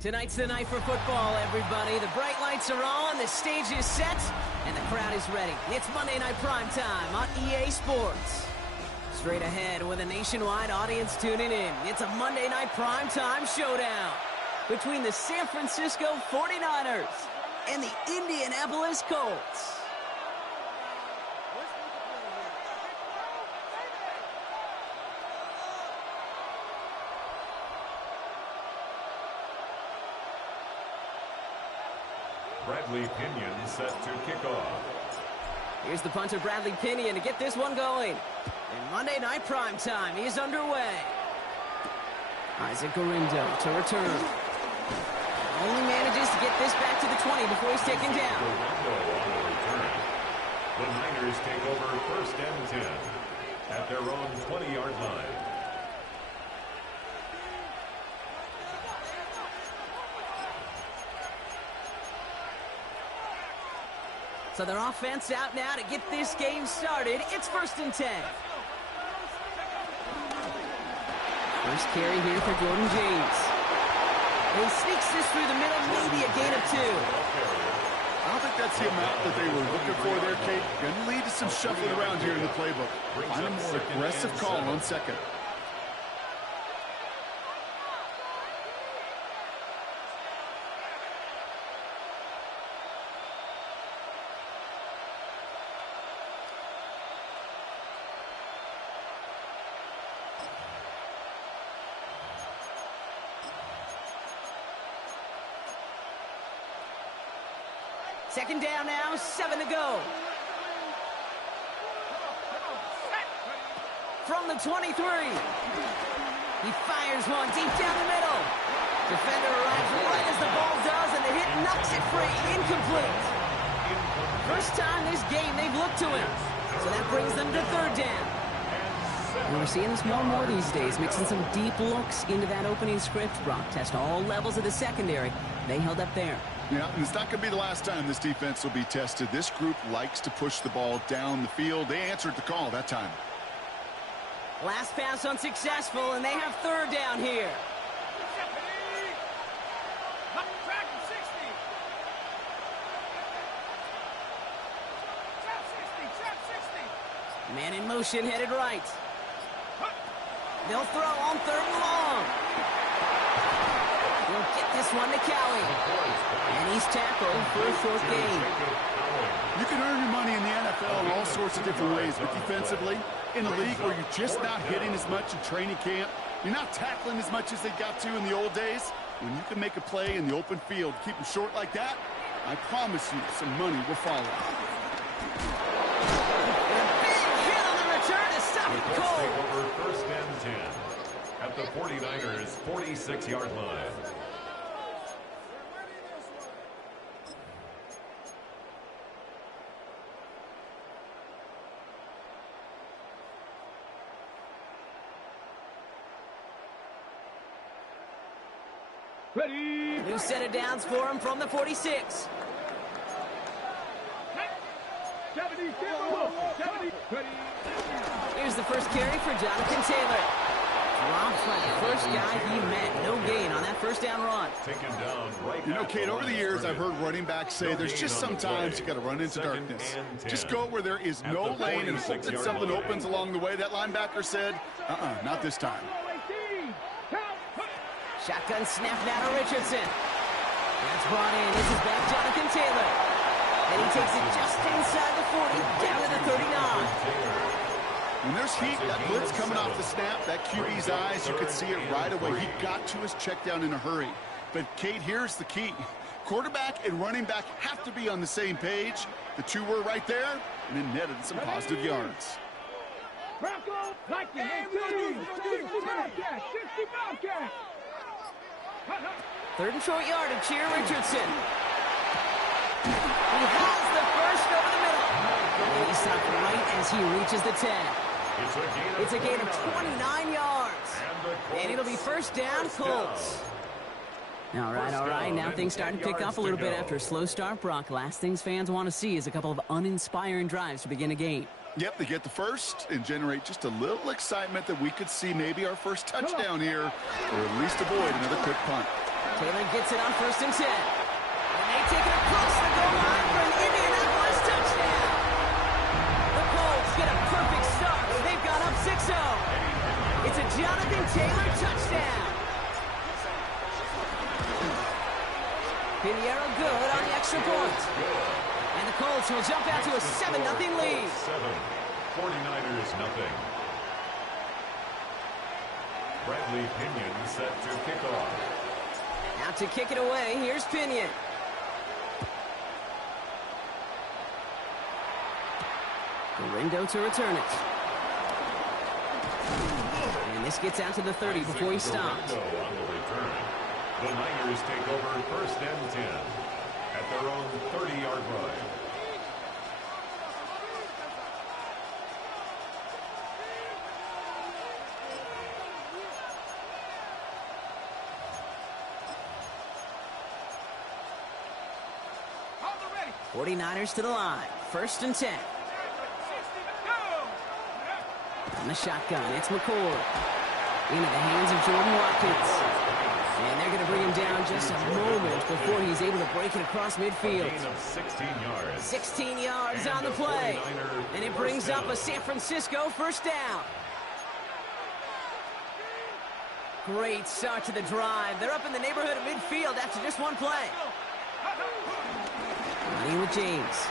Tonight's the night for football, everybody. The bright lights are on, the stage is set, and the crowd is ready. It's Monday Night Primetime on EA Sports. Straight ahead with a nationwide audience tuning in, it's a Monday Night Primetime showdown between the San Francisco 49ers and the Indianapolis Colts. Bradley Pinion set to kick off. Here's the punter, Bradley Pinion, to get this one going. And Monday Night Primetime is underway. Isaac Gorindo to return. Only manages to get this back to the 20 before he's taken down. The Niners take over first and 10 at their own 20-yard line. So their offense out now to get this game started. It's first and 10. First carry here for Jordan James. He sneaks this through the middle, maybe a gain of 2. I don't think that's the amount that they were looking for there, Kate. Going to lead to some shuffling around here in the playbook. Find a more aggressive call on second. Second down now, 7 to go. From the 23. He fires one deep down the middle. Defender arrives right as the ball does, and the hit knocks it free. Incomplete. First time this game they've looked to him. So that brings them to third down. And we're seeing this more and more these days, mixing some deep looks into that opening script. Brock test all levels of the secondary. They held up there. Yeah, and it's not going to be the last time this defense will be tested. This group likes to push the ball down the field. They answered the call that time. Last pass unsuccessful, and they have third down here. Man in motion, headed right. They'll throw on third and long. He'll get this one to Cowie. And he's tackled for a short gain. You can earn your money in the NFL in all sorts of different ways, but defensively, in a league where you're just not hitting as much in training camp, you're not tackling as much as they got to in the old days, when you can make a play in the open field, keep them short like that, I promise you some money will follow. Take over first and 10 at the 49ers' 46-yard line. Ready. New set of downs for him from the 46. Here's the first carry for Jonathan Taylor. Drops by the first guy he met. No gain on that first down run. Taken down right. You know, Kate, over the years, I've heard running backs say there's just sometimes you got to run into darkness. Just go where there is no lane and hope that something opens along the way. That linebacker said, not this time. Shotgun snap now to Richardson. That's brought in. This is back Jonathan Taylor. And he takes it just inside the 40, down to the 39. When there's heat, that blitz coming off the snap, that QB's eyes, you could see it right away. He got to his check down in a hurry. But, Kate, here's the key. Quarterback and running back have to be on the same page. The two were right there, and it netted some positive yards. Third and short yardage here, Richardson. He has the first over the middle. And he's stopped right as he reaches the 10. It's a gain of 29 yards. And And it'll be first down, Colts. All right. Now things starting to pick up a little bit after a slow start, Brock. Last things fans want to see is a couple of uninspiring drives to begin a game. Yep, they get the first and generate just a little excitement that we could see maybe our first touchdown here, or at least avoid another quick punt. Taylor gets it on 1st and 10. And they take it across the goal line for an Indianapolis touchdown. The Colts get a perfect start. They've got up 6-0. It's a Jonathan Taylor touchdown. Pinheiro good on the extra point. And the Colts will jump out to a 7-0 lead. 49ers nothing. Bradley Pinion set to kick off. Out to kick it away, here's Pinion. Garindo to return it. And this gets out to the 30 before he stops. On the return. The Niners take over 1st and 10 at their own 30-yard line. Ready. 49ers to the line. 1st and 10. On the shotgun, it's McCord. Into the hands of Jordan Watkins. And they're going to bring him down just a moment before he's able to break it across midfield. 16 yards. 16 yards on the play. And it brings up a San Francisco first down. Great start to the drive. They're up in the neighborhood of midfield after just one play. Running with James.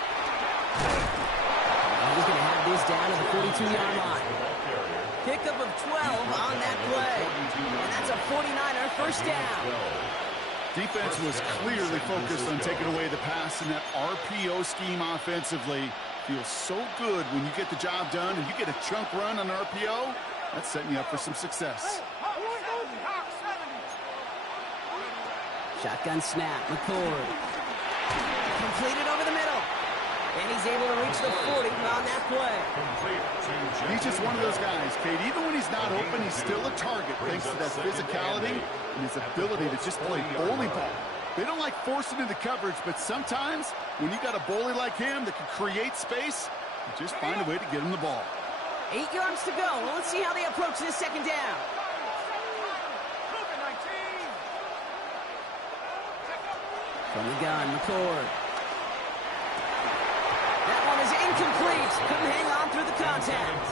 And he's going to have this down to the 42-yard line. Pickup of 12 on that play. And that's a 49er first down. Defense was clearly focused on taking away the pass, and that RPO scheme offensively feels so good when you get the job done and you get a chunk run on RPO. That's setting you up for some success. Shotgun snap, McCord. Completed over the middle. And he's able to reach the 40 on that play. He's just one of those guys, Kate. Even when he's not open, he's still a target thanks to that physicality and his ability to just play bowling ball. They don't like forcing into coverage, but sometimes when you got a bully like him that can create space, you just find a way to get him the ball. 8 yards to go. Well, let's see how they approach this second down. From the gun, McCord. That one is incomplete. Couldn't hang on through the contact.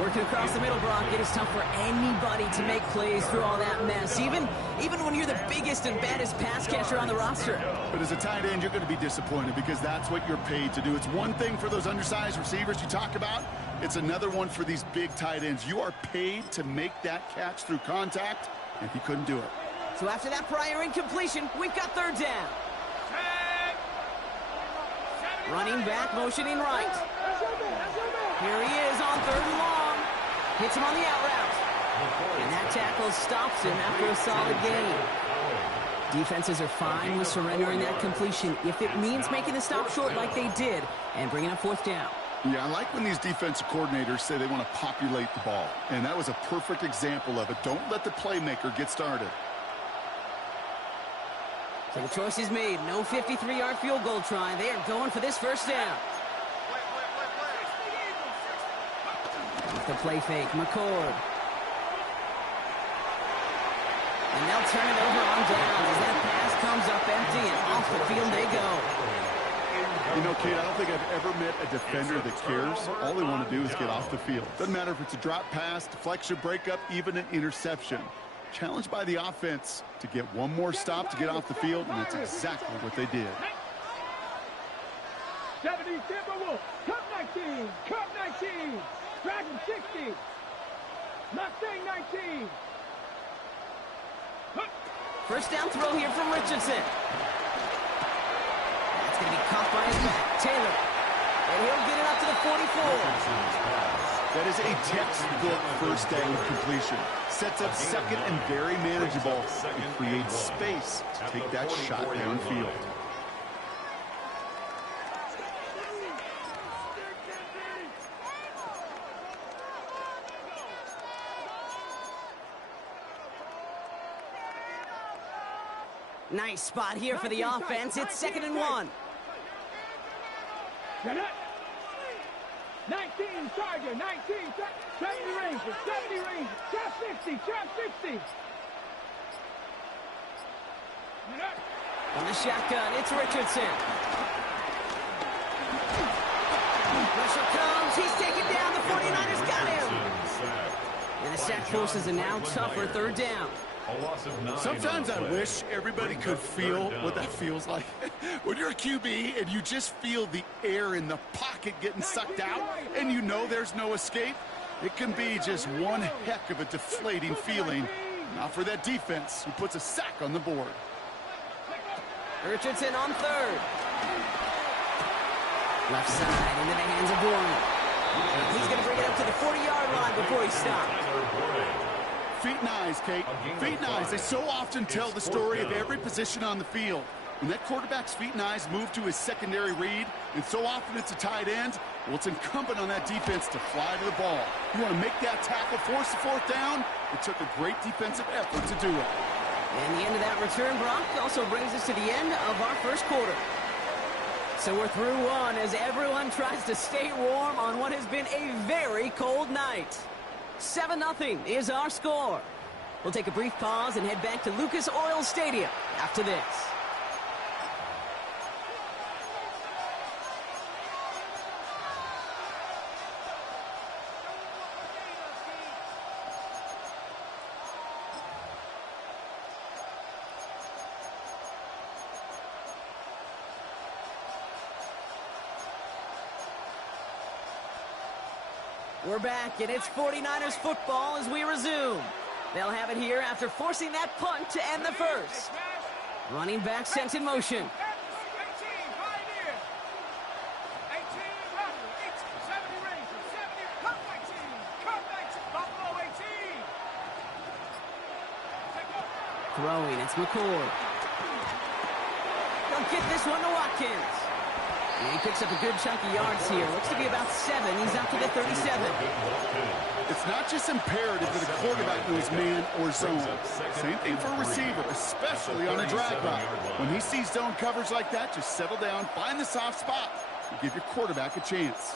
Working across the middle, Brock. It is tough for anybody to make plays through all that mess, even when you're the biggest and baddest pass catcher on the roster. But as a tight end, you're going to be disappointed because that's what you're paid to do. It's one thing for those undersized receivers you talk about. It's another one for these big tight ends. You are paid to make that catch through contact, and he couldn't do it. So after that prior incompletion, we've got third down. Running back, motioning right. Here he is on 3rd and long. Hits him on the out route. And that tackle stops him after a solid gain. Defenses are fine with surrendering that completion if it means making the stop short like they did and bringing up 4th down. Yeah, I like when these defensive coordinators say they want to populate the ball. And that was a perfect example of it. Don't let the playmaker get started. So the choice is made. No 53-yard field goal try. They are going for this first down. Off the play fake, McCord. And they'll turn it over on downs as that pass comes up empty and off the field they go. You know, Kate, I don't think I've ever met a defender that cares. All they want to do is get off the field. Doesn't matter if it's a drop pass, deflection, breakup, even an interception. Challenged by the offense to get one more stop to get off the field, and that's exactly what they did. 70, Timberwolves, Cup 19, Cup 19, Dragon 60, Mustang 19. First down throw here from Richardson. That's going to be caught by his back, Taylor. And he'll get it up to the 44. That is a textbook first down completion. Sets up second and very manageable and creates space to take that shot downfield. Nice spot here for the offense. It's 2nd and 1. 19 Charger, 19, 70 Rangers, 70 Rangers, trap 60, trap 60. On the shotgun, it's Richardson. Pressure comes, he's taken down, the 49ers got him. And the sack forces a now tougher 3rd down. Sometimes I wish everybody could feel what that feels like. When you're a QB and you just feel the air in the pocket getting sucked out and you know there's no escape, it can be just one heck of a deflating feeling. Not for that defense who puts a sack on the board. Richardson on 3rd. Left side into the hands of Warren. He's going to bring it up to the 40-yard line before he stops. Feet and eyes, Kate. Feet and eyes. They so often tell the story of every position on the field. When that quarterback's feet and eyes move to his secondary read, and so often it's a tight end, well, it's incumbent on that defense to fly to the ball. You want to make that tackle, force the 4th down? It took a great defensive effort to do it. And the end of that return, Brock, also brings us to the end of our 1st quarter. So we're through 1 as everyone tries to stay warm on what has been a very cold night. 7-0 is our score. We'll take a brief pause and head back to Lucas Oil Stadium after this. We're back, and it's 49ers football as we resume. They'll have it here after forcing that punt to end the 1st. Running back sent in motion. 18, right here. 18, 70 Rangers, 70, cut 19, Buffalo 18. Throwing, it's McCord. They'll get this one to Watkins. And he picks up a good chunk of yards here. Looks to be about 7. He's up to the 37. It's not just imperative that a quarterback knows man or zone. Same thing for a receiver, especially on a drag route. When he sees zone coverage like that, just settle down, find the soft spot, and give your quarterback a chance.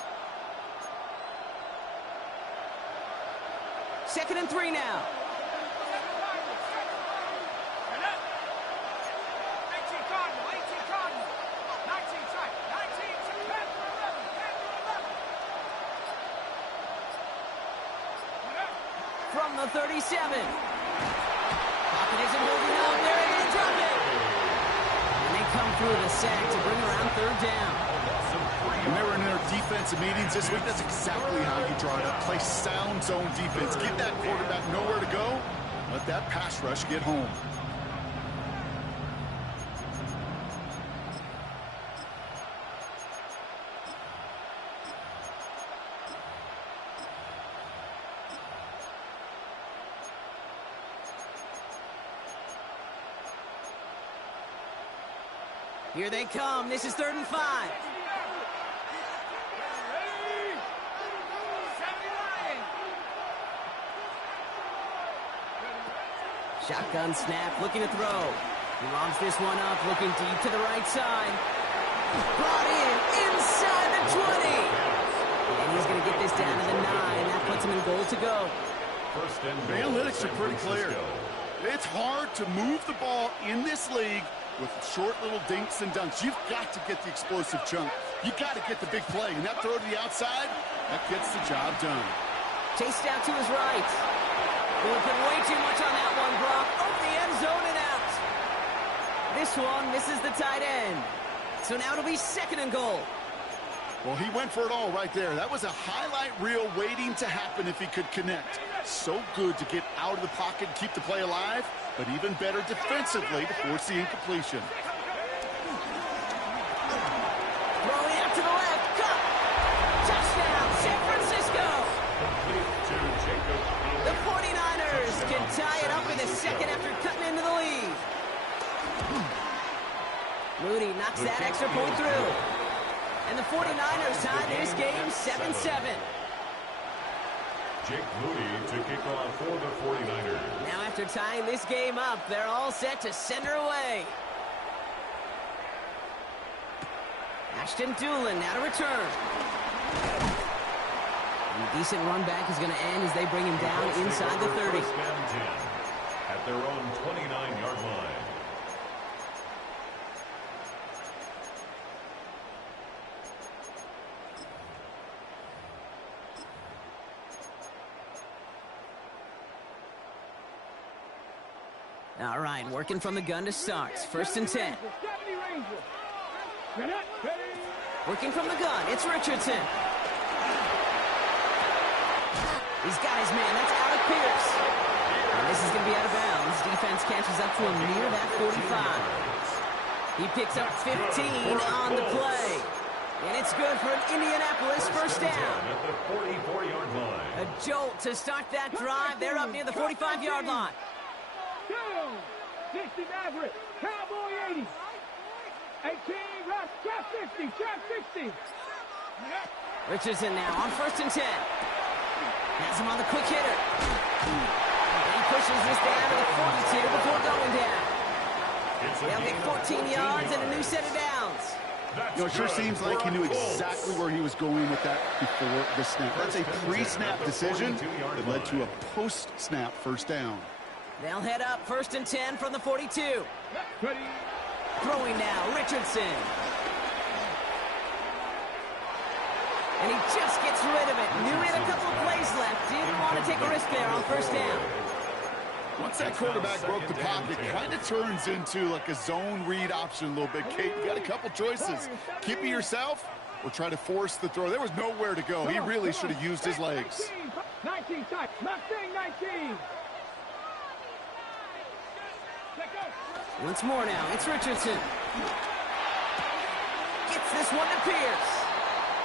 2nd and 3 now. 18 Cardinal, 19 tight, 19 to 10 for 11, 10 for 11. From the 37. Pocket isn't holding up. They're able to drop it. And they come through the sack to bring around 3rd down. When they were in their defensive meetings this week, that's exactly how you draw it up. Play sound zone defense. Give that quarterback nowhere to go. Let that pass rush get home. Here they come. This is 3rd and 5. Shotgun snap, looking to throw. He lobs this one up, looking deep to the right side. Brought in, inside the 20. And he's going to get this down to the 9. That puts him in goal to go. The analytics are pretty clear. It's hard to move the ball in this league with short little dinks and dunks. You've got to get the explosive chunk. You've got to get the big play. And that throw to the outside, that gets the job done. Chased out to his right. Will put way too much on that one, Brock. Over the end zone and out. This one misses the tight end. So now it'll be 2nd and goal. Well, he went for it all right there. That was a highlight reel waiting to happen if he could connect. So good to get out of the pocket and keep the play alive, but even better defensively to force the incompletion. Throwing out to the left. Cut. Touchdown, San Francisco. The 49ers can tie it up in the 2nd after cutting into the lead. Moody knocks that extra point through. And the 49ers tie this game 7-7. Jake Moody to kick off for the 49ers. Now after tying this game up, they're all set to send her away. Ashton Doolin now to return. And a decent run back is going to end as they bring him down inside the 30. First and 10 at their own 29-yard line. All right, working from the gun to start. First and 10. Working from the gun, it's Richardson. He's got his man, that's Alec Pierce. And this is going to be out of bounds. Defense catches up to him near that 45. He picks up 15 on the play. And it's good for an Indianapolis first down. At the 44-yard line. A jolt to start that drive. They're up near the 45-yard line. 60 Maverick, Cowboy 80. 18, rush, trap 60, trap 60. Richardson now on first and 10. Has him on the quick hitter. And he pushes this down to the 42 before going down. They'll get 14 yards and a new set of downs. It sure seems like he knew exactly where he was going with that before the snap. That's a pre-snap decision that led to a post-snap first down. They'll head up first and 10 from the 42. Throwing now, Richardson. And he just gets rid of it. Knew he had a couple of plays left. Didn't want to take a risk there on first down. Once that quarterback broke the pocket, it kind of turns into like a zone read option a little bit. Kate, you got a couple choices. Keep it yourself or try to force the throw. There was nowhere to go. He really should have used his legs. 19 type, Mustang 19. Once more now, it's Richardson. Gets this one to Pierce.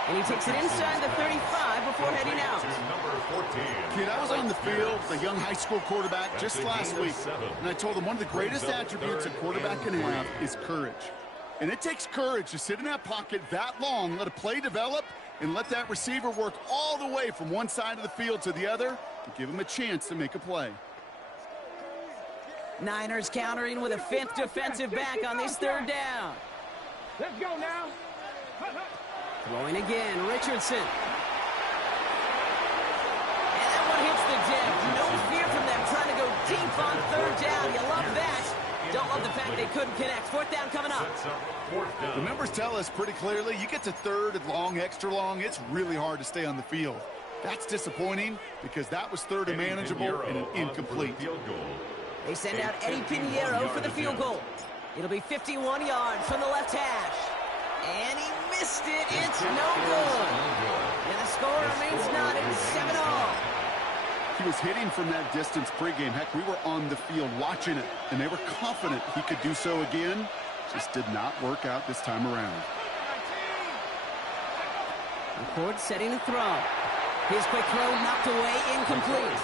And he takes it inside the 35 before heading out. Kid, I was on the field with a young high school quarterback just last week, and I told him one of the greatest attributes a quarterback can have is courage. And it takes courage to sit in that pocket that long, let a play develop, and let that receiver work all the way from one side of the field to the other and give him a chance to make a play. Niners countering with a fifth defensive back on this third down. Let's go now. Throwing again, Richardson. And that one hits the deck. No fear from them trying to go deep on third down. You love that. Don't love the fact they couldn't connect. Fourth down coming up. The numbers tell us pretty clearly, you get to third and long, extra long, it's really hard to stay on the field. That's disappointing because that was third and manageable and an incomplete. They send out Eddie Pinheiro for the field goal. It'll be 51 yards from the left hash. And he missed it. It's no good. And the score remains knotted 7-all. He was hitting from that distance pregame. Heck, we were on the field watching it, and they were confident he could do so again. Just did not work out this time around. McCord setting a throw. His quick throw knocked away, incomplete.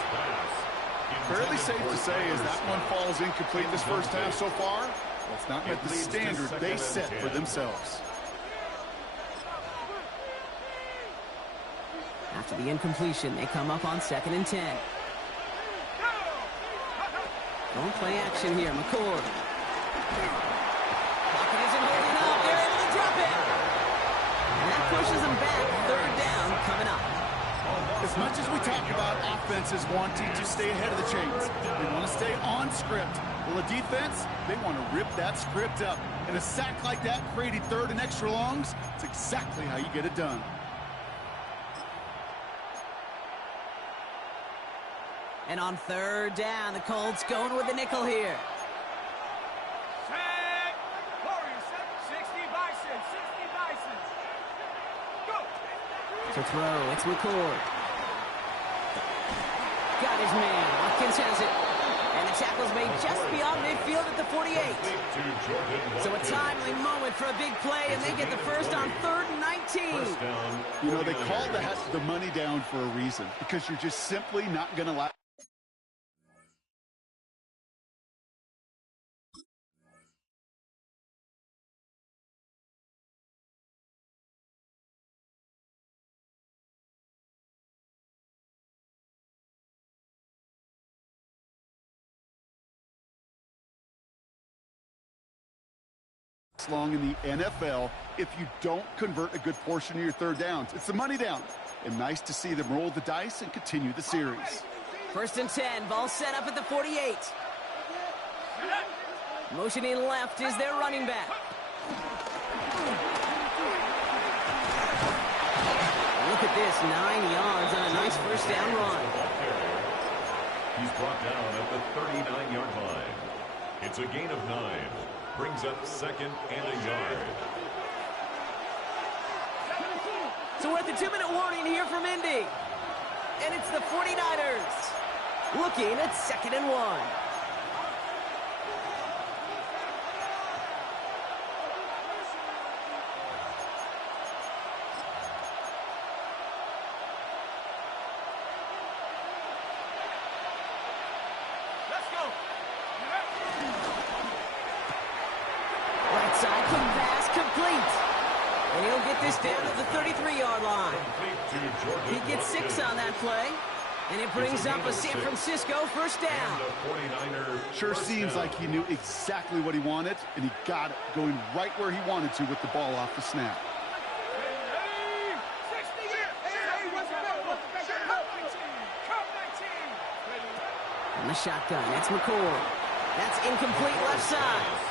Fairly safe to say as that one falls incomplete this first half so far, well, it's not met the standard they set for themselves. After the incompletion, they come up on 2nd and 10. Don't play action here, McCord. Pocket isn't holding up. They're able to drop it. And that pushes them back. Third down coming up. As much as we talk about offenses wanting to stay ahead of the chains, they want to stay on script. Well, the defense, they want to rip that script up. And a sack like that, creating third and extra longs, it's exactly how you get it done. And on third down, the Colts going with the nickel here. Set. Warriors set. 60 Bison. 60 Bison. Go. To throw, it's McCord. Got his man. Watkins has it. And the tackle's made just beyond midfield at the 48. So a timely moment for a big play, and they get the first on 3rd and 19. You know, they called the money down for a reason, because you're just simply not going to allow minutes long in the NFL if you don't convert a good portion of your third downs. It's the money down. And nice to see them roll the dice and continue the series. 1st and 10, ball set up at the 48. Motioning left is their running back. Look at this, 9 yards on a nice first down run. He's brought down at the 39-yard line. It's a gain of 9. Brings up 2nd and a yard. So we're at the 2-minute warning here from Indy. And it's the 49ers looking at 2nd and 1. Let's go. Right side, quick pass, complete. And he'll get this down to the 33-yard line. He gets 6 on that play. And it brings up a San Francisco first down. Sure seems like he knew exactly what he wanted, and he got it going right where he wanted to with the ball off the snap. And the shotgun, it's McCord. That's incomplete left side.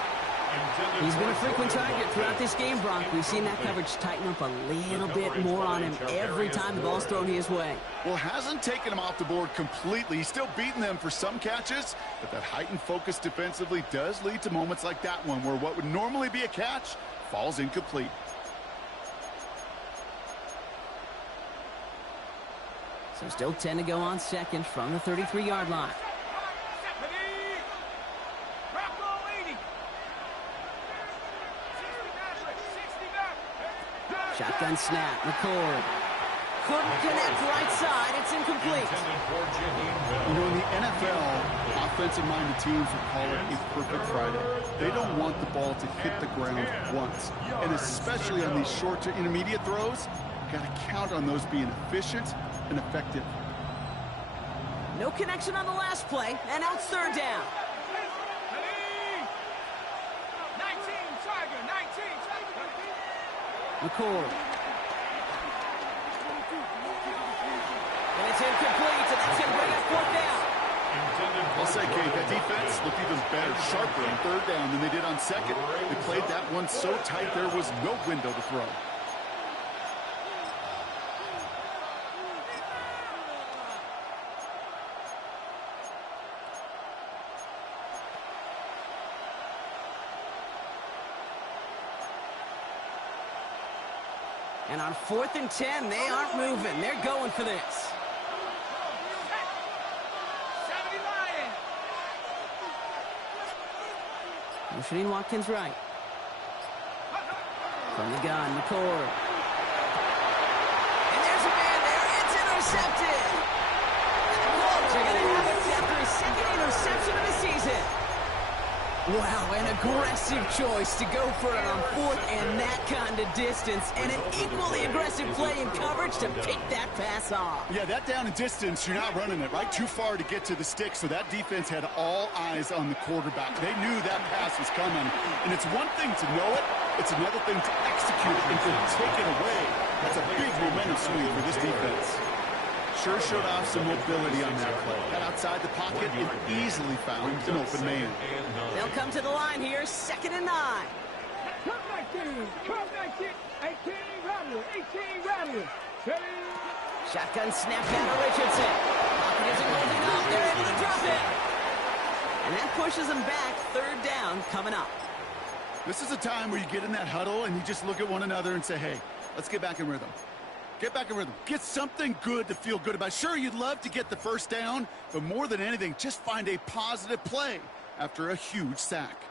He's been a frequent target throughout this game, Brock. We've seen that coverage tighten up a little bit more on him every time the ball's thrown his way. Well, hasn't taken him off the board completely. He's still beating them for some catches, but that heightened focus defensively does lead to moments like that one where what would normally be a catch falls incomplete. So still 10 to go on second from the 33-yard line. Shotgun snap, McCord. Couldn't connect right side, it's incomplete. You know, in the NFL, offensive-minded teams would call it a perfect Friday. They don't want the ball to hit the ground once. And especially on these short to intermediate throws, you got to count on those being efficient and effective. No connection on the last play, and now it's third down. 19, Tiger, 19. McCord. And it's incomplete, and that's going to bring up 4th down. I'll say, Kate, that defense looked even better, sharper on 3rd down than they did on 2nd. They played that one so tight there was no window to throw. And on 4th and 10, they aren't moving. They're going for this. 70 Lion. Motioning Watkins right. From the gun, McCord. And there's a man there. It's intercepted. And the Colts are going to have it after his 2nd interception of the season. Wow, an aggressive choice to go for it on 4th and that kind of distance. And an equally aggressive play in coverage to pick that pass off. Yeah, that down and distance, you're not running it, right? Too far to get to the stick, so that defense had all eyes on the quarterback. They knew that pass was coming. And it's one thing to know it, it's another thing to execute it and to take it away. That's a big momentum swing for this defense. Sure showed off some mobility on that play. Got outside the pocket and easily found an open man. They'll come to the line here, 2nd and 9. Come 19, 18 Rattler. Shotgun snap down to Richardson. Pocket isn't holding up. They're able to drop it. And that pushes them back. 3rd down coming up. This is a time where you get in that huddle and you just look at one another and say, hey, let's get back in rhythm. Get back in rhythm. Get something good to feel good about. Sure, you'd love to get the first down, but more than anything, just find a positive play after a huge sack.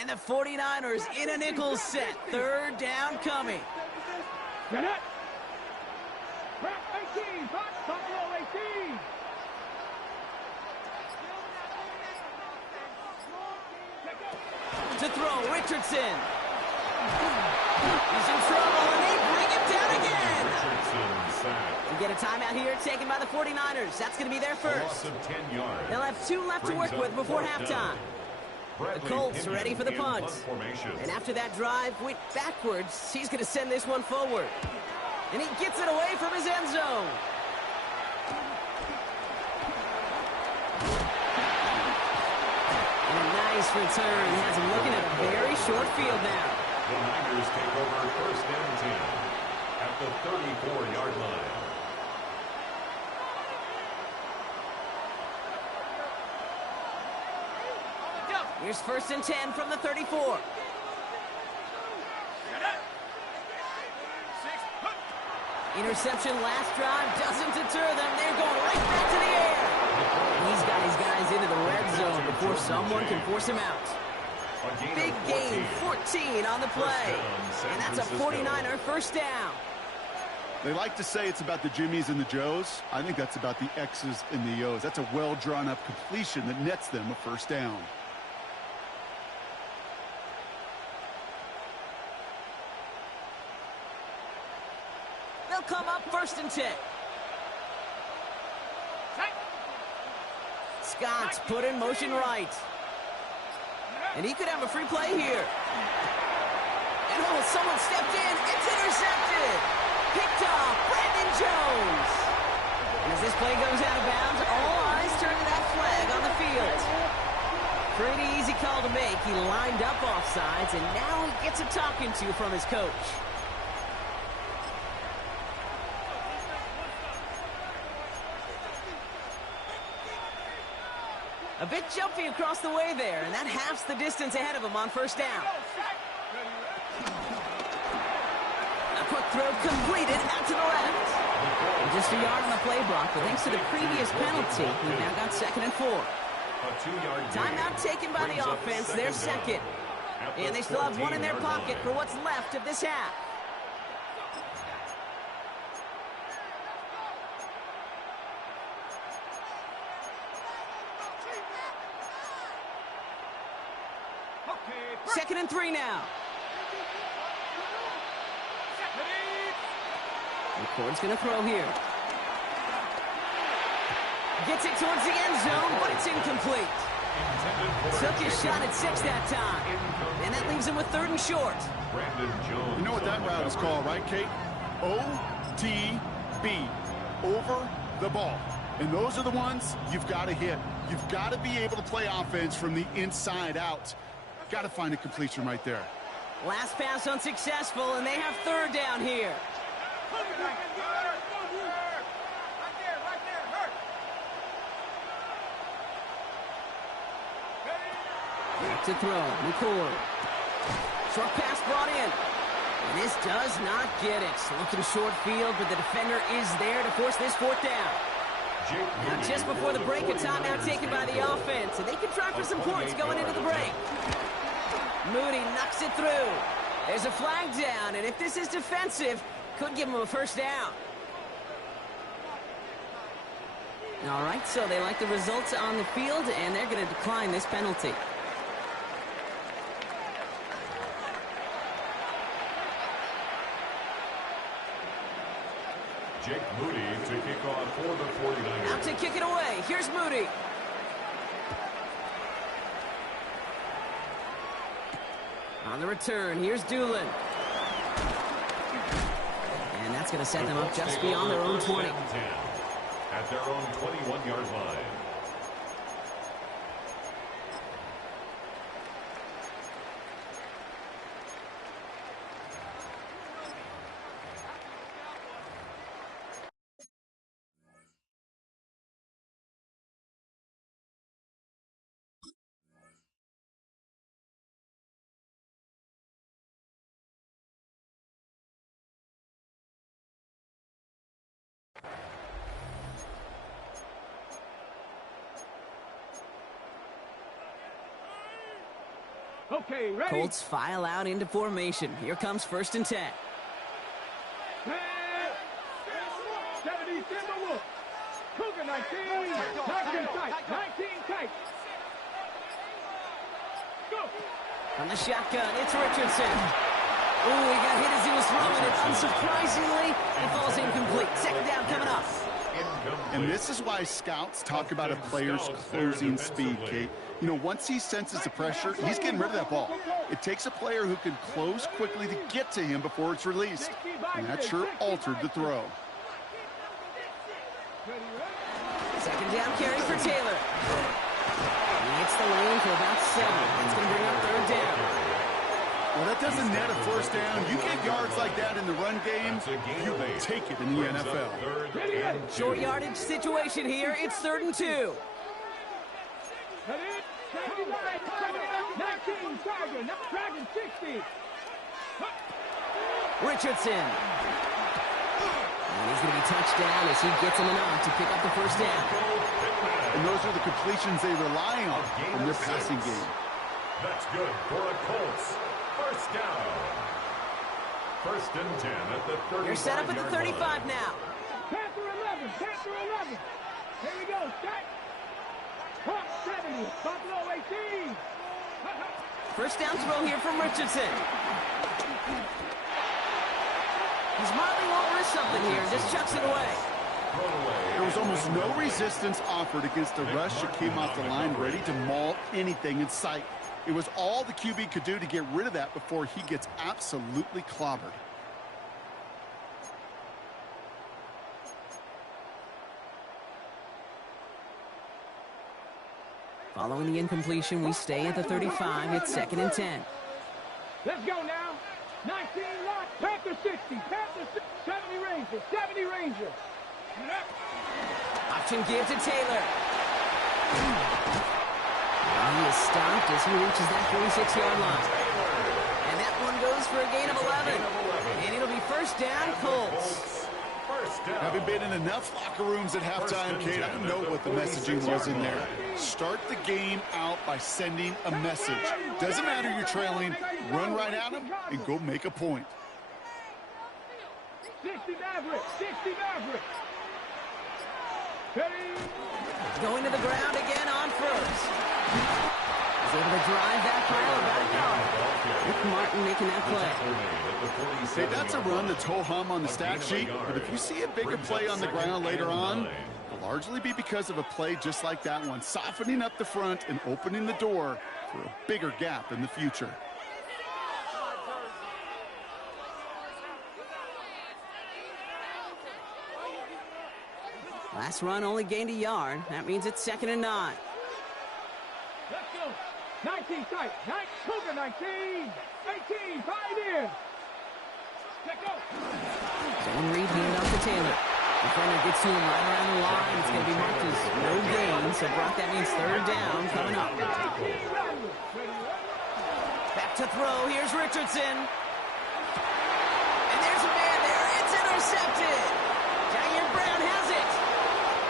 And the 49ers in a nickel set. 3rd down coming. Get it. 18, Buffalo 18. To throw, Richardson. He's in trouble, and they bring him down again. We get a timeout here taken by the 49ers. That's going to be their first. Loss of 10 yards. They'll have 2 left to work with before halftime. The Colts ready for the punt. And after that drive went backwards, he's going to send this one forward. And he gets it away from his end zone. And a nice return. He has him looking at a very short field now. The Niners take over first and 10 at the 34-yard line. Here's first and 10 from the 34. Interception last drive doesn't deter them. They're going right back to the air. He's got his guys into the red zone before someone can force him out. Big gain, 14 on the play. And that's a 49er first down. They like to say it's about the Jimmies and the Joes. I think that's about the X's and the O's. That's a well-drawn-up completion that nets them a first down. They'll come up first and 10. Scott's put in motion right. And he could have a free play here. And oh, someone stepped in. It's intercepted. Picked off Brandon Jones. And as this play goes out of bounds, all eyes turn to that flag on the field. Pretty easy call to make. He lined up offsides, and now he gets a talking to from his coach. A bit jumpy across the way there, and that halves the distance ahead of him on first down. A quick throw completed out to the left. And just a yard on the play block, but thanks to the previous penalty, we've now got second and 4. Timeout taken by the offense, their second. And they still have one in their pocket for what's left of this half. Second and 3 now. McCord's going to throw here. Gets it towards the end zone, but it's incomplete. Took his shot at 6 that time. And that leaves him with third and short. You know what that route is called, right, Kate? OTB. Over the ball. And those are the ones you've got to hit. You've got to be able to play offense from the inside out. Got to find a completion right there. Last pass unsuccessful, and they have third down here. Back to throw. McCord. Short pass brought in. And this does not get it. Looking short field, but the defender is there to force this fourth down. Now, just before the break, a timeout taken by the offense, and they can try for some points going into the break. Moody knocks it through. There's a flag down, and if this is defensive, could give him a first down. All right, so they like the results on the field, and they're going to decline this penalty. Jake Moody to kick off for the 49ers. Out to kick it away. Here's Moody. On the return, here's Doolin. And that's going to set them up just beyond their own 20. At their own 21-yard line. Okay, ready? Colts file out into formation. Here comes first and 10. 70 Timberwolves. Cougar 19 tight. 19 tight. Go. From the shotgun, it's Richardson. Ooh, he got hit as he was throwing it. Unsurprisingly, it falls incomplete. Second down coming up. And this is why scouts talk about a player's closing speed, Kate. You know, once he senses the pressure, he's getting rid of that ball. It takes a player who can close quickly to get to him before it's released. And that sure altered the throw. Second down carry for Taylor. He hits the lane for about 7. It's going to bring up third down. Well, that doesn't net a first down. You get yards like that in the run game, you will take it in the NFL. Short yardage situation here. It's 3rd and 2. Richardson. And he's going to be touched down as he gets him enough to pick up the first down. And those are the completions they rely on in their passing game. That's good for the Colts. First down. 1st and 10 at the 35. You're set up at the 35 now. Panther 11, Panther 11. Here we go, set. Hawk 70, Buffalo 18. First down throw here from Richardson. He's Marley won't risk something here and just chucks it away. There was almost no resistance offered against a rush that came off the line ready to maul anything in sight. It was all the QB could do to get rid of that before he gets absolutely clobbered. Following the incompletion, we stay at the 35. It's 2nd and 10. Let's go now. 19 lock, Panther 60, Panther 60, 70 Ranger, 70 Ranger. Option give to Taylor. He is stopped as he reaches that 46-yard line. And that one goes for a gain of 11. And it'll be first down, Colts. Having been in enough locker rooms at halftime, Kate, I know what the messaging was in there. Start the game out by sending a message. Doesn't matter you're trailing, run right at them and go make a point. 60 Maverick, 60 Maverick. Going to the ground again on first. He's able to drive that pile about a yard. Rick Martin making that play. Hey, that's a run that's ho-hum on the stat sheet, but if you see a bigger play on the ground later on, it'll largely be because of a play just like that one, softening up the front and opening the door for a bigger gap in the future. Last run only gained a yard. That means it's 2nd and 9. Let's go. 19 tight. Cougar 19. 18. 5 in. Let's go. Zone read handoff to Taylor. Defender gets to him right around the line. It's going to be marked as no gain. So Brock, that means 3rd down coming up. Back to throw. Here's Richardson. And there's a man there. It's intercepted. Jair Brown has it.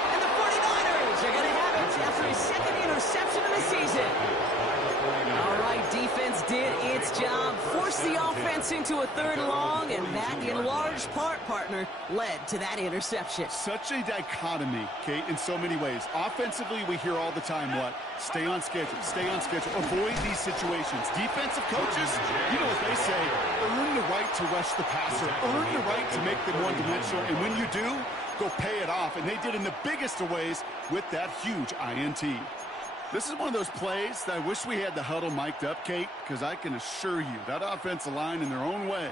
And the 49ers are going to have it after his 2nd interception of the season. All right, defense did its job. Forced the offense into a 3rd and long, and that, in large part, partner, led to that interception. Such a dichotomy, Kate, in so many ways. Offensively, we hear all the time what? Stay on schedule, avoid these situations. Defensive coaches, you know what they say, earn the right to rush the passer, earn the right to make them one-dimensional, and when you do, go pay it off. And they did in the biggest of ways with that huge INT. This is one of those plays that I wish we had the huddle mic'd up, Kate, because I can assure you that offensive line in their own way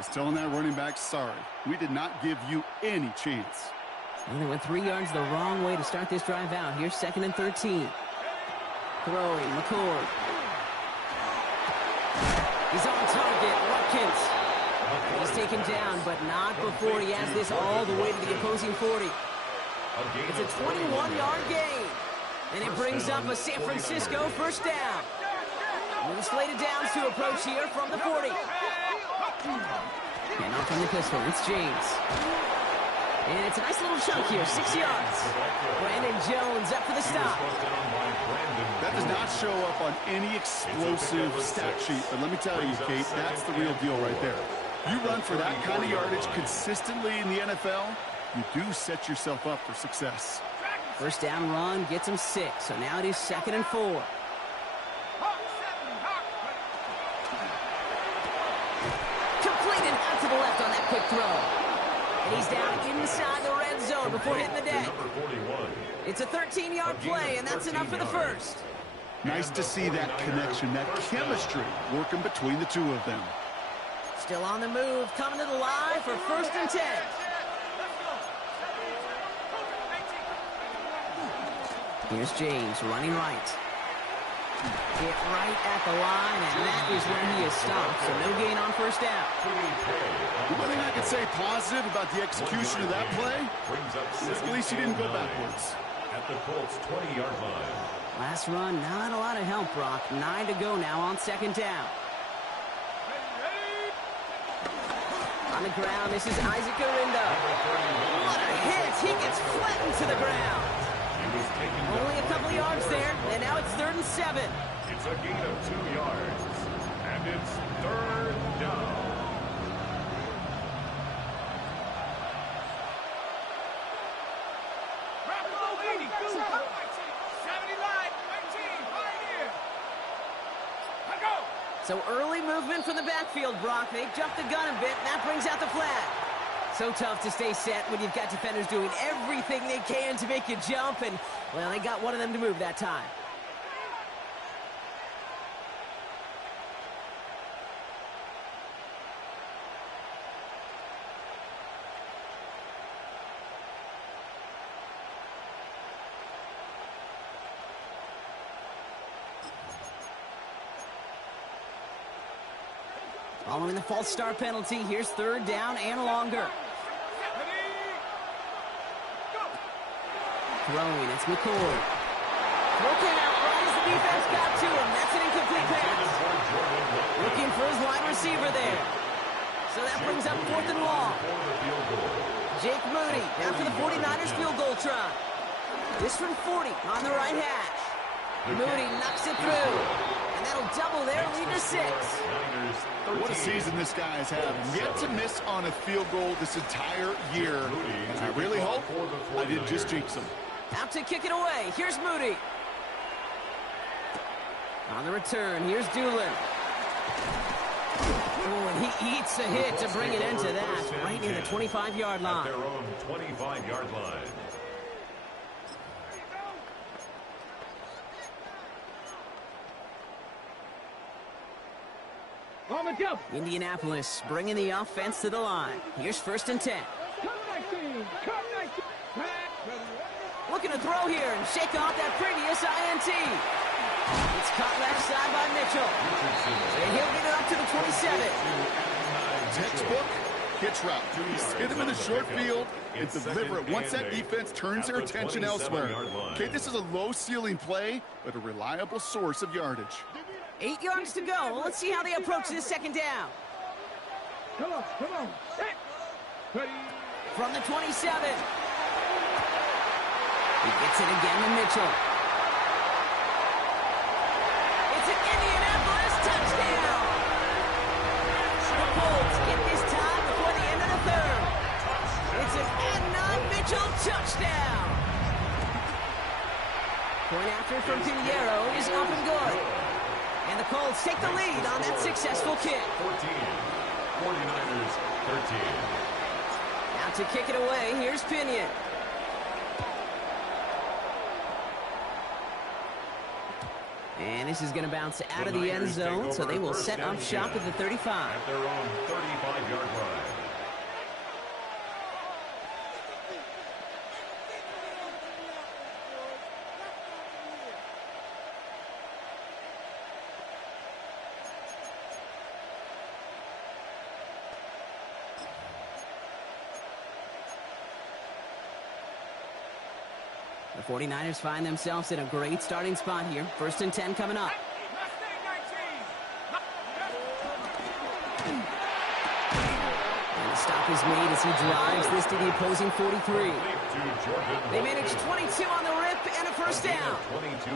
is telling that running back, sorry, we did not give you any chance. And they went 3 yards the wrong way to start this drive out. Here's 2nd and 13. Throwing, McCord. He's on target, Watkins. He's taken down, but not before he has this all the way to the opposing 40. It's a 21-yard gain. And it brings up a San Francisco first down. And the slated downs to approach here from the 40. And off from the pistol, it's James. And it's a nice little chunk here, 6 yards. Brandon Jones up for the stop. That does not show up on any explosive stat sheet, but let me tell you, Kate, that's the real deal right there. You run for that kind of yardage consistently in the NFL, you do set yourself up for success. First down run gets him 6, so now it is 2nd and 4. Completed out to the left on that quick throw. And he's down inside the red zone before hitting the deck. Number 41. It's a 13-yard play, and that's enough for the first. Nice to see that connection, that chemistry working between the two of them. Still on the move, coming to the line for 1st and 10. Here's James running right. Hit right at the line, and that is when he is stopped, so no gain on 1st down. The one thing I can say positive about the execution of that play is at least he didn't go backwards. At the Colts 20-yard line. Last run, not a lot of help, Brock. 9 to go now on 2nd down. On the ground, this is Isaac Arinda. What a hit! He gets flattened to the ground. Only a couple of yards there, and now it's 3rd and 7. It's a gain of 2 yards, and it's 3rd down. So early movement from the backfield, Brock. They jumped the gun a bit, and that brings out the flag. So tough to stay set when you've got defenders doing everything they can to make you jump, and, well, they got one of them to move that time. Following the false start penalty, here's 3rd down and longer. Throwing, it's McCoy. Looking out right as the defense got to him. That's an incomplete pass. Looking for his wide receiver there. So that brings up 4th and long. Jake Moody down for the 49ers field goal try. This from 40 on the right hash. Moody knocks it through. And that'll double their lead to 6. What a season this guy is having. Yet to miss on a field goal this entire year. And I really hope I didn't just jinx him. Out to kick it away. Here's Moody. On the return, here's Doolin. Oh, and he eats a hit to bring it into that. Right near the 25-yard line. At their own 25-yard line. Indianapolis bringing the offense to the line. Here's 1st and 10. Looking to throw here and shake off that previous INT. It's caught left side by Mitchell. And he'll get it up to the 27. Textbook hitch route. Hit him in the short field and deliver it once that defense turns their attention elsewhere. Okay, this is a low-ceiling play, but a reliable source of yardage. 8 yards to go. Well, let's see how they approach this 2nd down. Come on. From the 27. He gets it again to Mitchell. It's an Indianapolis touchdown. The Colts get this time before the end of the 3rd. It's an Adnan Mitchell touchdown. Point after from Pinheiro is up and good. And the Colts take the lead on that successful kick. 14. 49ers 13. Now to kick it away, here's Pinion. And this is going to bounce out of the end zone, so they will set up shop at the 35. At their own 35-yard line. The 49ers find themselves in a great starting spot here. 1st and 10 coming up. And the stop is made as he drives this to the opposing 43. They manage 22 on the rip and a 1st down.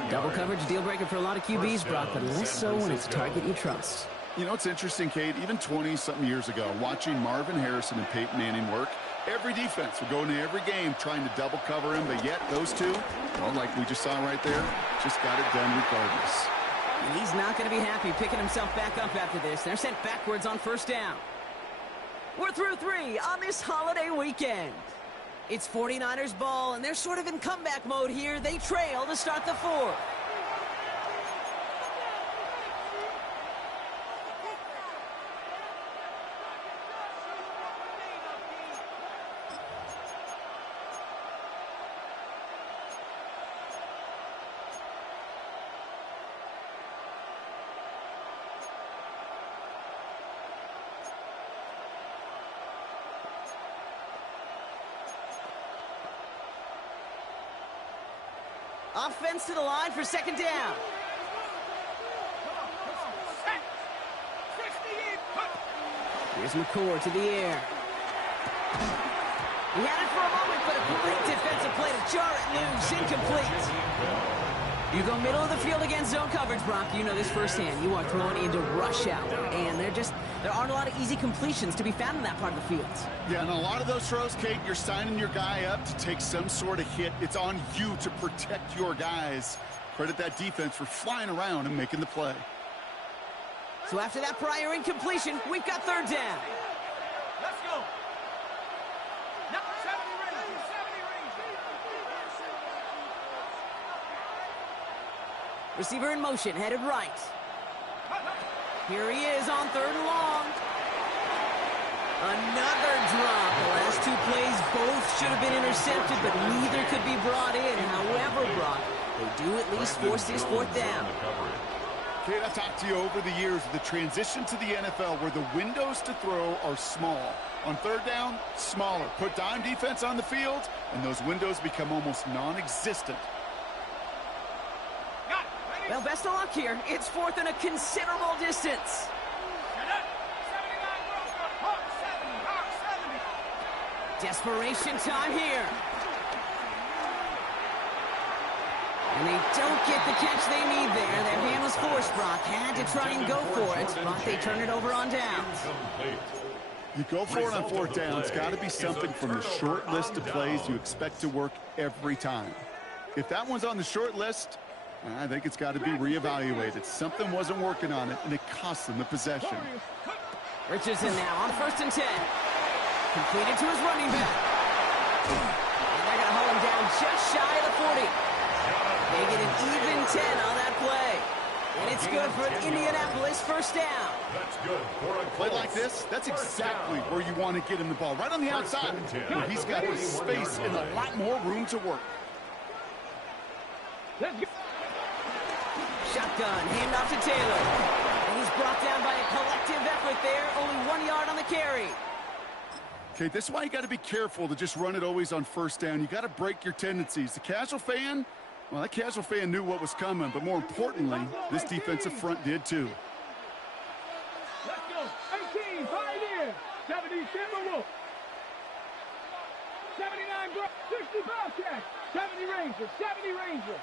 Double coverage deal breaker for a lot of QBs, Brock, but less so when it's a target you trust. You know, it's interesting, Kate, even 20-something years ago, watching Marvin Harrison and Peyton Manning work, every defense would go into every game trying to double cover him, but yet those two, well, like we just saw right there, just got it done regardless. And he's not going to be happy picking himself back up after this. They're sent backwards on 1st down. We're through 3 on this holiday weekend. It's 49ers ball, and they're sort of in comeback mode here. They trail to start the 4th. Offense to the line for 2nd down. Here's McCord to the air. He had it for a moment, but a great defensive play to jar it loose. Incomplete. You go middle of the field against zone coverage, Brock. You know this firsthand. You are throwing into rush hour. And there aren't a lot of easy completions to be found in that part of the field. Yeah, and a lot of those throws, Kate, you're signing your guy up to take some sort of hit. It's on you to protect your guys. Credit that defense for flying around and making the play. So after that prior incompletion, we've got 3rd down. Let's go. No, 70 range. Receiver in motion, headed right. Here he is on 3rd and long. Another drop. The last 2 plays, both should have been intercepted, but neither could be brought in. However, Brock, they do at least force this 4th down. Kate, I've talked to you over the years of the transition to the NFL where the windows to throw are small. On 3rd down, smaller. Put dime defense on the field, and those windows become almost non-existent. Well, best of luck here. It's 4th and a considerable distance. Desperation time here. And they don't get the catch they need there. Their hand was forced, Brock. Had to try and go for it, but they turn it over on downs. You go for it on 4th down. It's got to be something from the short list of plays you expect to work every time. If that one's on the short list, I think it's got to be reevaluated. Something wasn't working on it, and it cost them the possession. Richardson now on 1st and 10. Completed to his running back. And they're going to hold him down just shy of the 40. They get an even 10 on that play. And it's good for an Indianapolis 1st down. That's good for a play like this, that's exactly where you want to get him the ball. Right on the outside, where he's got his space and a lot more room to work. Shotgun, handoff to Taylor. And he's brought down by a collective effort there. Only 1 yard on the carry. Okay, this is why you got to be careful to just run it always on 1st down. You got to break your tendencies. The casual fan, well, that casual fan knew what was coming, but more importantly, this defensive front did too. Let's go. 18, Pioneer. 70, Timberwolf. 79, 60, Bobcat. 70, Ranger. 70, Ranger.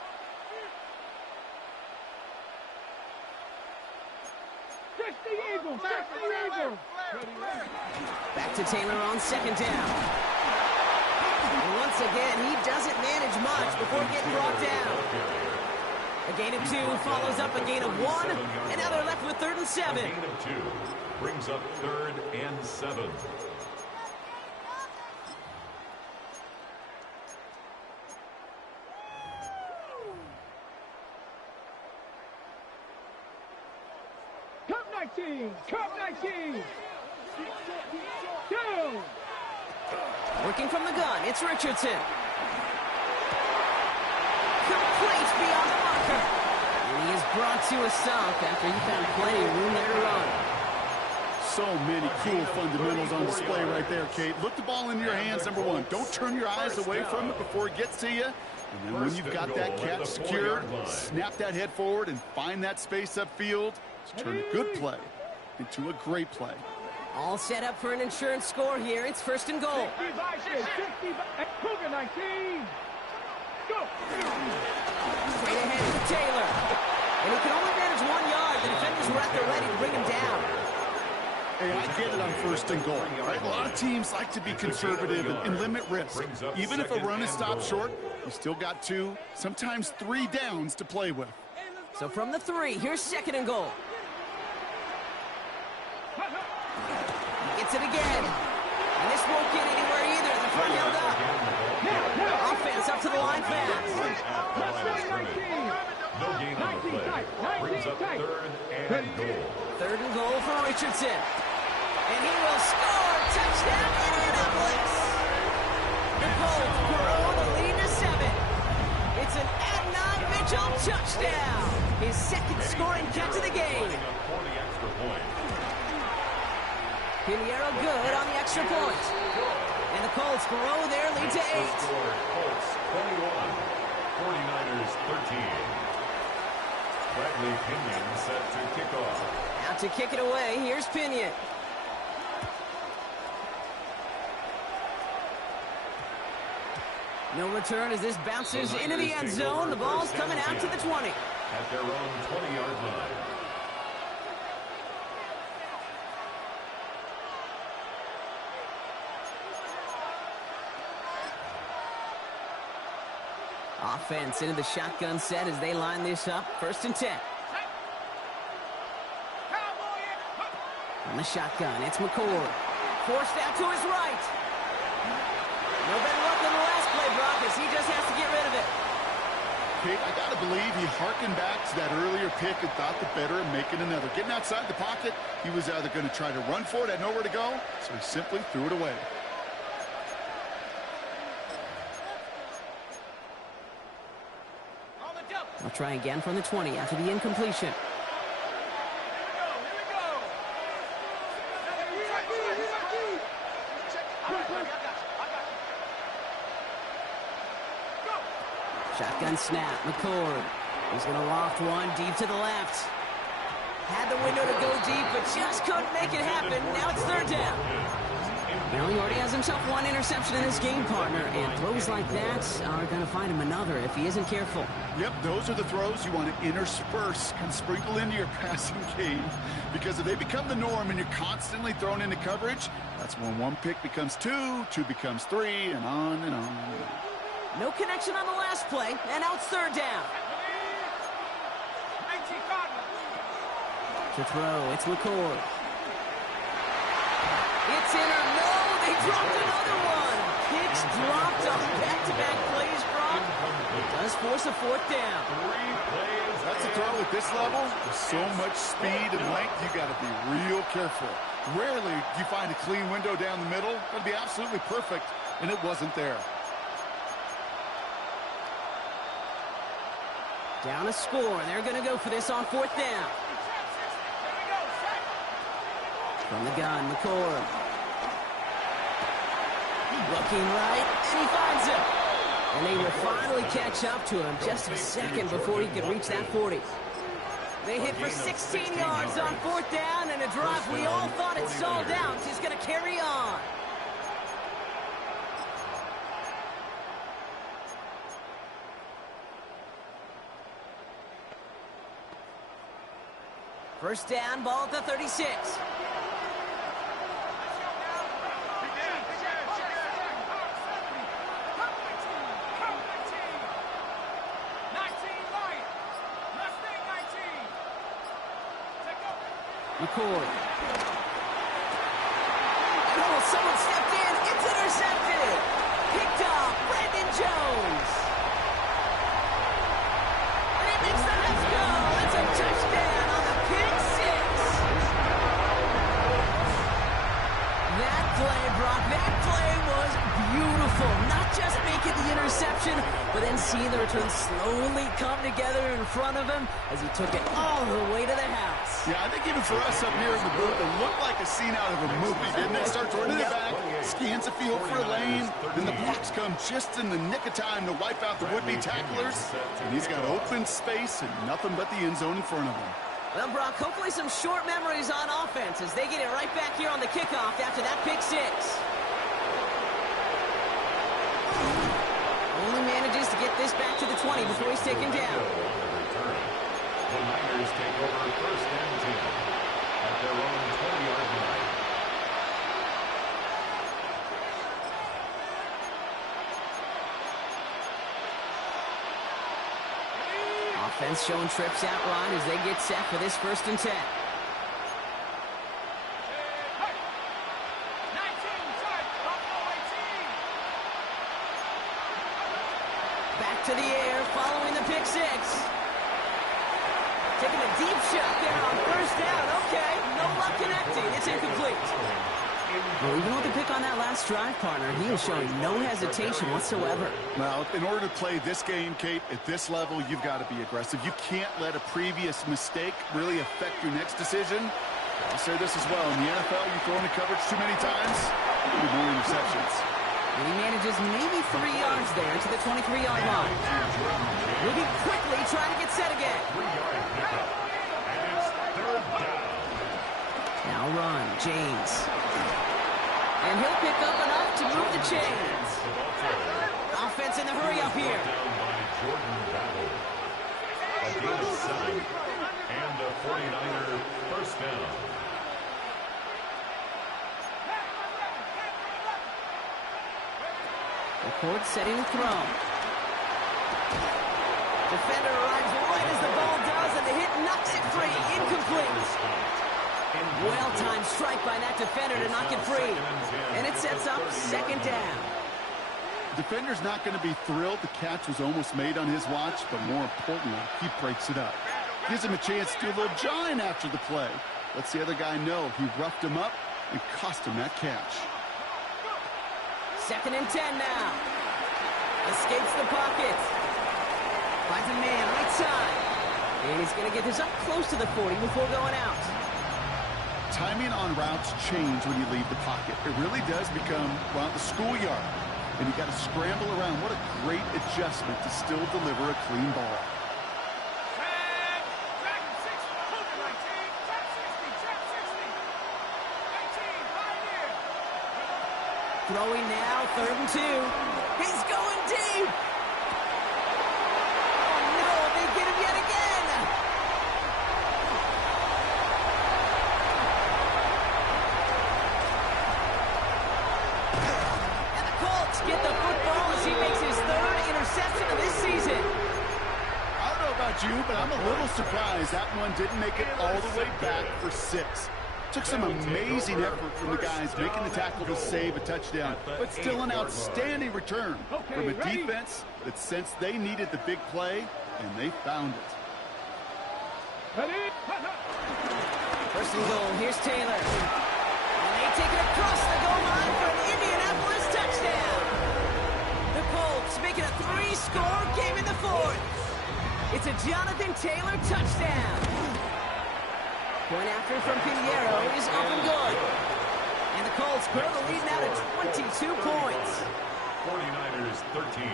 60, Eagles. 60, Eagles. Back to Taylor on 2nd down. And once again, he doesn't manage much before getting brought down. A gain of 2 follows up a gain of 1, and now they're left with 3rd and 7. A gain of 2 brings up 3rd and 7. Cup 19. Cup 19. Down. Working from the gun, it's Richardson. Complete beyond the marker. And he is brought to a stop after he found plenty of room there to run. So many cool fundamentals on display right there, Kate. Look the ball in your hands, number 1. Don't turn your eyes away from it before it gets to you. And then when you've got that catch secured, snap that head forward and find that space upfield to turn a good play into a great play. All set up for an insurance score here. It's 1st and goal. 60 by 60 by Cougar 19. Go. Straight ahead to Taylor. And he can only manage 1 yard. The defenders were at their ready to bring him down. Hey, I get it on 1st and goal, right? A lot of teams like to be conservative and limit risk. Even if a run is stopped short, you still got 2, sometimes 3 downs to play with. So from the 3, here's 2nd and goal. gets it again. And this won't get anywhere either. The front held up. Offense up to the line fast. No gain on the play. Brings up third and goal. Third and goal for Richardson. And he will score. Touchdown, Indianapolis. The Colts grow the lead to 7. It's an Adnan Mitchell touchdown. His second scoring catch of the game. Pinheiro good on the extra point. And the Colts grow their lead to 8. Colts 21, 49ers 13. Bradley Pinion set to kick off. Now to kick it away, here's Pinion. No return as this bounces into the end zone. The ball's coming out to the 20. At their own 20-yard line. Offense into the shotgun set as they line this up. 1st and 10. On the shotgun, it's McCord. Forced out to his right. No better luck than the last play, Brock, as he just has to get rid of it. Kate, I got to believe he harkened back to that earlier pick and thought the better of making another. Getting outside the pocket, he was either going to try to run for it, had nowhere to go, so he simply threw it away. I'll try again from the 20 after the incompletion. Shotgun snap, McCord. He's going to loft one deep to the left. Had the window to go deep, but just couldn't make it happen. Now it's 3rd down. Well, he already has himself one interception in this game, partner, and throws like that are going to find him another if he isn't careful. Yep, those are the throws you want to intersperse and sprinkle into your passing game, because if they become the norm and you're constantly thrown into coverage, that's when 1 pick becomes 2, 2 becomes 3, and on and on. No connection on the last play, and now it's 3rd down. To throw, it's McCord. It's in or no, they dropped another one. Picks dropped on back-to-back plays, Brock. It does force a 4th down. That's a throw at this level. With so much speed and length, you got to be real careful. Rarely do you find a clean window down the middle. That'd be absolutely perfect, and it wasn't there. Down a score. They're going to go for this on 4th down. From the gun, McCord. Looking right, and he finds him. And they will finally catch up to him just a second before he could reach that 40. They hit for 16 yards on 4th down, and a drive we all thought had stalled out is going to carry on. First down, ball at the 36. McCord. Oh, someone stepped in. It's intercepted. Picked off Brandon Jones. And he makes the next goal. It's a touchdown on the pick 6. That play, Brock, that play was beautiful. Not just making the interception, but then seeing the return slowly come together in front of him as he took it all the way to the house. Yeah, I think even for us up here in the booth, it looked like a scene out of a movie, didn't it? Starts running it back, scans the field for a lane, then the blocks come just in the nick of time to wipe out the would-be tacklers, and he's got open space and nothing but the end zone in front of him. Well, Brock, hopefully some short memories on offense as they get it right back here on the kickoff after that pick 6. Only manages to get this back to the 20 before he's taken down. The Niners take over 1st and 10 at their own 20-yard line. Offense showing trips out line as they get set for this 1st and 10. Taking a deep shot there on first down. Okay, no luck connecting. It's incomplete. Well, even with the pick on that last drive, partner, he is showing no hesitation whatsoever. Well, in order to play this game, Kate, at this level, you've got to be aggressive. You can't let a previous mistake really affect your next decision. I'll say this as well. In the NFL, you throw into coverage too many times, you'll be more interceptions. And he manages maybe 3 yards there to the 23-yard line. Moving quickly, trying to get set again. Now run, James. And he'll pick up enough to move the chains. Offense in the hurry up here. A gain of 7 and a 49er first down. The court setting the throw. Defender arrives right as the ball does, and the hit knocks it free. Incomplete. Well-timed strike by that defender to knock it free. And it sets up second down. Defender's not going to be thrilled the catch was almost made on his watch, but more importantly, he breaks it up. Gives him a chance to do a little jawing after the play. Lets the other guy know he roughed him up and cost him that catch. 2nd and 10 now. Escapes the pocket. Finds a man right side. And he's going to get this up close to the 40 before going out. Timing on routes change when you leave the pocket. It really does become, well, the schoolyard. And you got to scramble around. What a great adjustment to still deliver a clean ball. Throwing now, 3rd and 2. He's going deep. Oh, no, they get him yet again. And the Colts get the football as he makes his 3rd interception of this season. I don't know about you, but I'm a little surprised that one didn't make it all the way back for 6. Took some amazing effort from the guys making the tackle to save a touchdown, but still an outstanding return from a defense that sensed they needed the big play, and they found it. First and goal, here's Taylor. And they take it across the goal line for an Indianapolis touchdown. The Colts making a 3-score game in the 4th. It's a Jonathan Taylor touchdown. Point after from Pinheiro is up and good. And the Colts grow the lead now to 22 points. 49ers 13.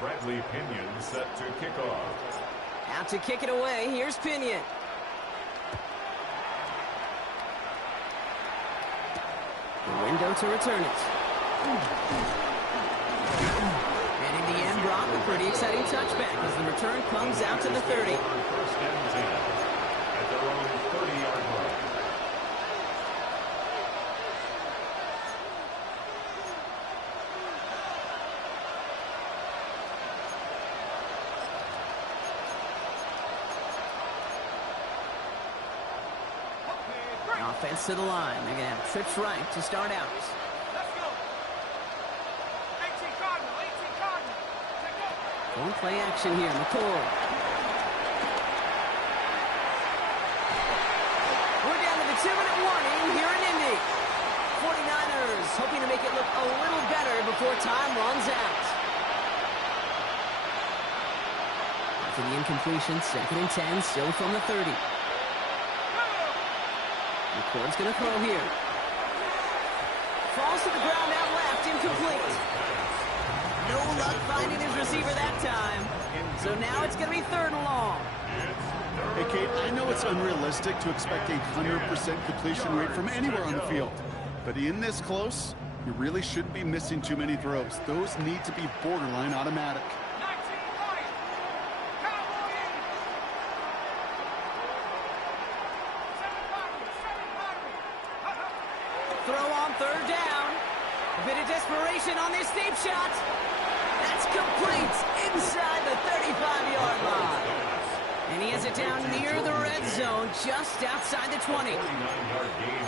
Bradley Pinion set to kick off. Out to kick it away, here's Pinion. The window to return it. And in the end, Brock, a pretty exciting touchback as the return comes out to the 30. First and 10 at their own 30-yard line. Offense to the line. They're going to have trips right to start out. Don't play action here, McCoy. We're down to the 2-minute warning here in Indy. 49ers hoping to make it look a little better before time runs out. After the incompletion, 2nd and 10, still from the 30. McCord's going to throw here. Falls to the ground out left, incomplete. No luck finding his receiver that time. So now it's going to be 3rd and long. Hey, Kate, I know it's unrealistic to expect a 100% completion rate from anywhere on the field. But in this close, you really shouldn't be missing too many throws. Those need to be borderline automatic. Throw on 3rd down. A bit of desperation on this deep shot. That's complete inside the 35-yard line. And he has it down near the red zone, just outside the 20.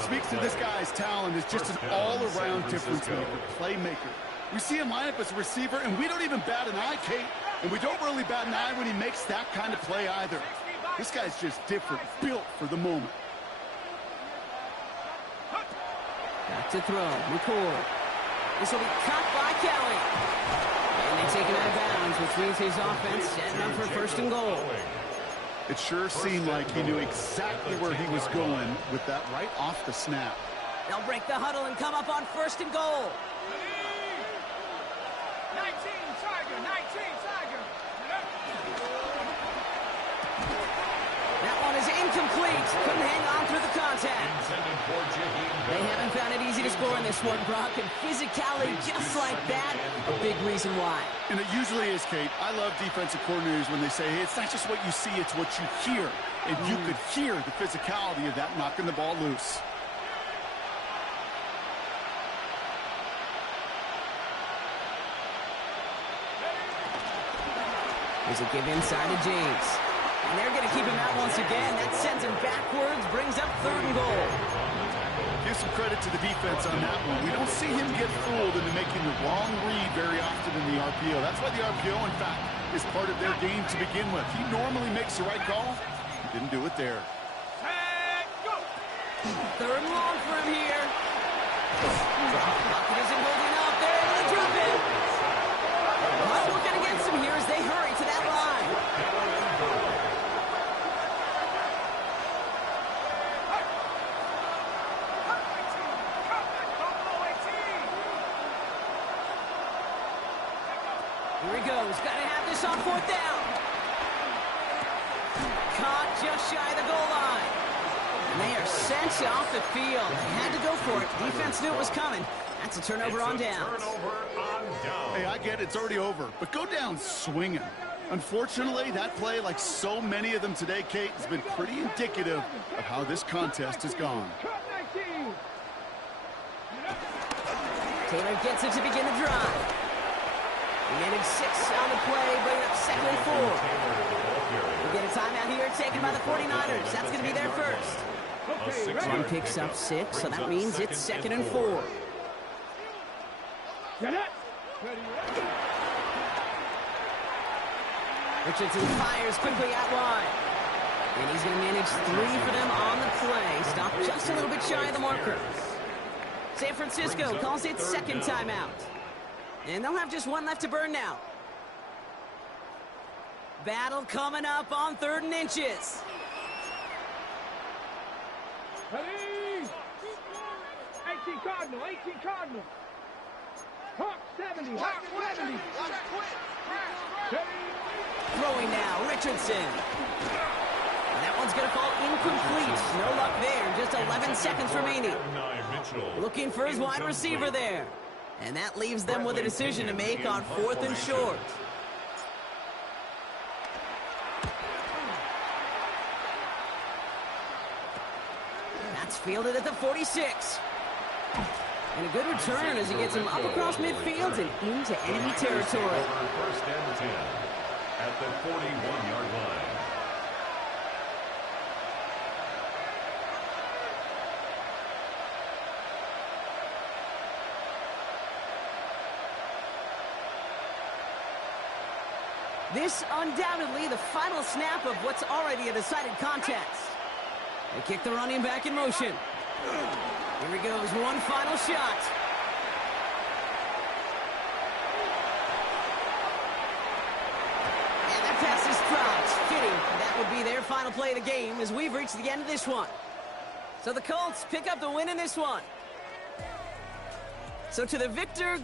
Speaks to this guy's talent as just an all-around difference maker, playmaker. We see him line up as a receiver, and we don't even bat an eye, Kate. And we don't really bat an eye when he makes that kind of play either. This guy's just different, built for the moment. Back to throw. McCord. This will be caught by Kelly. And they take him out of bounds, which means his offense setting up for first and goal. It sure seemed like he knew exactly where he was going with that right off the snap. They'll break the huddle and come up on first and goal. 19, Tiger, 19, Tiger. That one is incomplete. Couldn't hang on through the contact. They haven't found it easy to score in this one, Brock, and physicality just like that, a big reason why. And it usually is, Kate. I love defensive coordinators when they say, hey, it's not just what you see, it's what you hear. And you could hear the physicality of that knocking the ball loose. There's a give inside to James. And they're going to keep him out once again. That sends him backwards, brings up third and goal. Give some credit to the defense on that one. We don't see him get fooled into making the wrong read very often in the RPO. That's why the RPO, in fact, is part of their game to begin with. He normally makes the right call. He didn't do it there. Third and long for him here. Bucket isn't holding up. They're able to drop it. Not working against him here as they hurry to that line. Here he goes. Got to have this on fourth down. Caught just shy of the goal line. And they are sent off the field. They had to go for it. Defense knew it was coming. That's a turnover on downs. Hey, I get it. It's already over. But go down swinging. Unfortunately, that play, like so many of them today, Kate, has been pretty indicative of how this contest has gone. Taylor gets it to begin the drive. We managed 6 on the play, bringing up second and 4. We get a timeout here taken by the 49ers. That's going to be their first. One picks up 6, so that means it's second and 4. Richardson fires quickly out wide. And he's going to manage 3 for them on the play. Stop just a little bit shy of the marker. San Francisco calls it second timeout. And they'll have just 1 left to burn now. Battle coming up on 3rd and inches. Ready? 18 Cardinal, 18 Cardinal. Hawk 70, Hawk 70. Throwing now, Richardson. And that one's going to fall incomplete. No luck there. Just 11 seconds remaining. Looking for his wide receiver there. And that leaves them with a decision to make on 4th and short. That's fielded at the 46. And a good return as he gets him up across midfield and into enemy territory. First and 10 at the 41-yard line. This undoubtedly the final snap of what's already a decided contest. They kick the running back in motion. Here he goes, one final shot. And that pass is dropped. Fitting. That would be their final play of the game as we've reached the end of this one. So the Colts pick up the win in this one. So to the victor